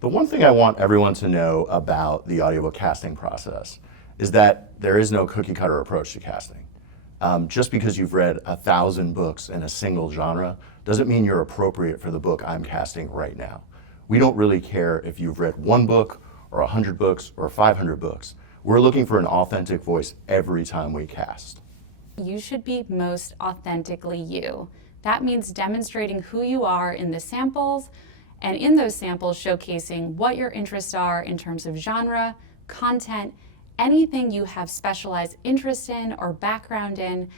The one thing I want everyone to know about the audiobook casting process is that there is no cookie cutter approach to casting. Just because you've read 1,000 books in a single genre doesn't mean you're appropriate for the book I'm casting right now. We don't really care if you've read one book or 100 books or 500 books. We're looking for an authentic voice every time we cast. You should be most authentically you. That means demonstrating who you are in the samples, and in those samples showcasing what your interests are in terms of genre, content, anything you have specialized interest in or background in,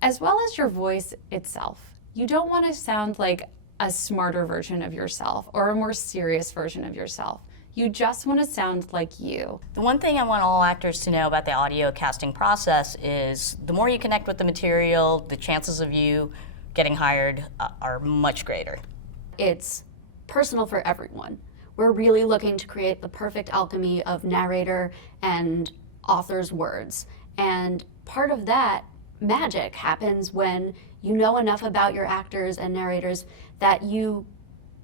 as well as your voice itself. You don't want to sound like a smarter version of yourself or a more serious version of yourself. You just want to sound like you. The one thing I want all actors to know about the audio casting process is the more you connect with the material, the chances of you getting hired are much greater. It's personal for everyone. We're really looking to create the perfect alchemy of narrator and author's words. And part of that magic happens when you know enough about your actors and narrators that you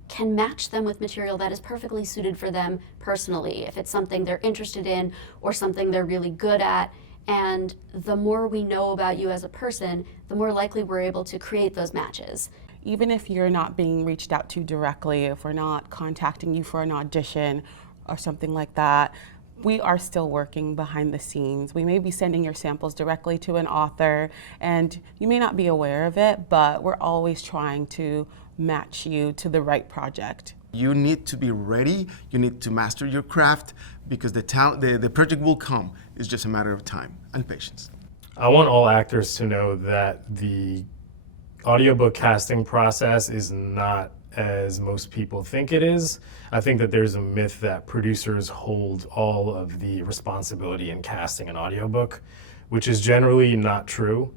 can match them with material that is perfectly suited for them personally, if it's something they're interested in or something they're really good at. And the more we know about you as a person, the more likely we're able to create those matches. Even if you're not being reached out to directly, if we're not contacting you for an audition or something like that, we are still working behind the scenes. We may be sending your samples directly to an author, and you may not be aware of it, but we're always trying to match you to the right project. You need to be ready, you need to master your craft, because the project will come. It's just a matter of time and patience. I want all actors to know that the audiobook casting process is not as most people think it is. I think that there's a myth that producers hold all of the responsibility in casting an audiobook, which is generally not true.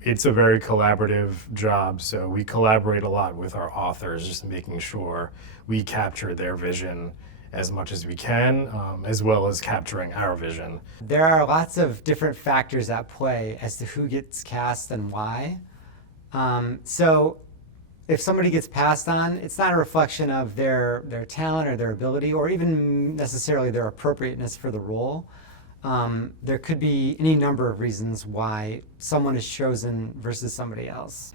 It's a very collaborative job, so we collaborate a lot with our authors, just making sure we capture their vision as much as we can, as well as capturing our vision. There are lots of different factors at play as to who gets cast and why. So if somebody gets passed on, it's not a reflection of their talent or their ability or even necessarily their appropriateness for the role. There could be any number of reasons why someone is chosen versus somebody else.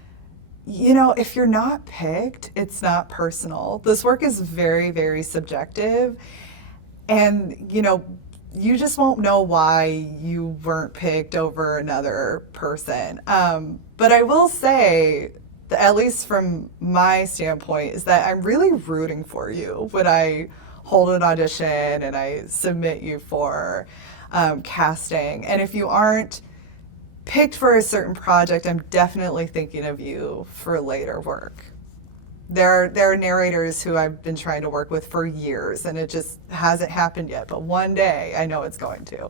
You know, if you're not picked, it's not personal. This work is very, very subjective. And, you know, you just won't know why you weren't picked over another person. But I will say, at least from my standpoint, is that I'm really rooting for you when I hold an audition and I submit you for casting. And if you aren't picked for a certain project, I'm definitely thinking of you for later work. There are narrators who I've been trying to work with for years, and it just hasn't happened yet. But one day, I know it's going to.